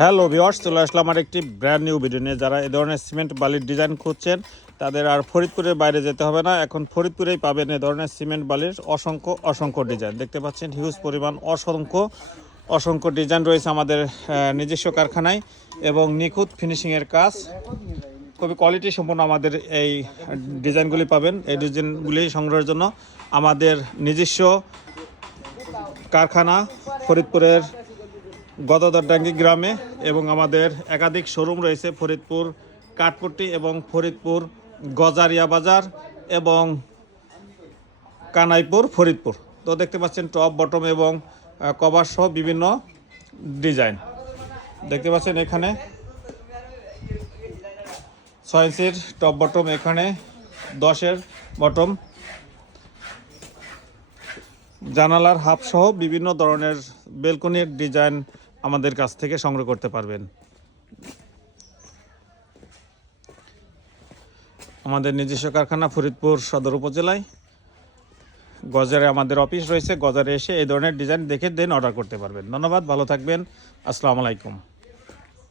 Hello viewers, চলে আসলাম আমার একটি ব্র্যান্ড নিউ ভিডিও নিয়ে। যারা এই ধরনের সিমেন্ট বালির ডিজাইন খুঁজছেন তাদের আর ফরিদপুরের বাইরে যেতে হবে না। এখন ফরিদপুরেই পাবেন এই ধরনের সিমেন্ট বালির অসংখ্য ডিজাইন। দেখতে পাচ্ছেন হিউজ পরিমাণ অসংখ্য ডিজাইন রয়েছে আমাদের নিজস্ব কারখানায় এবং নিখুঁত ফিনিশিংয়ের কাজ, খুবই কোয়ালিটি সম্পন্ন আমাদের এই ডিজাইনগুলি পাবেন। এই ডিজাইনগুলি সংগ্রহের জন্য আমাদের নিজস্ব কারখানা ফরিদপুরের গদাধরডাঙ্গি গ্রামে এবং আমাদের একাধিক শোরুম রয়েছে ফরিদপুর কাঠপট্টি এবং ফরিদপুর গজারিয়া বাজার এবং কানাইপুর ফরিদপুর। তো দেখতে পাচ্ছেন টপ বটম এবং কভার সহ বিভিন্ন ডিজাইন দেখতে পাচ্ছেন। এখানে 6 ইঞ্চির টপ বটম, এখানে 10-এর বটম, জানালার হাফ সহ বিভিন্ন ধরনের বেলকনির ডিজাইন আমাদের কাছ থেকে সংগ্রহ করতে পারবেন। আমাদের নিজস্ব কারখানা ফরিদপুর সদর উপজেলায় গজারে আমাদের অফিস রয়েছে। গজারে এসে এই ধরনের ডিজাইন দেখে দেন অর্ডার করতে পারবেন। ধন্যবাদ, ভালো থাকবেন, আসসালামু আলাইকুম।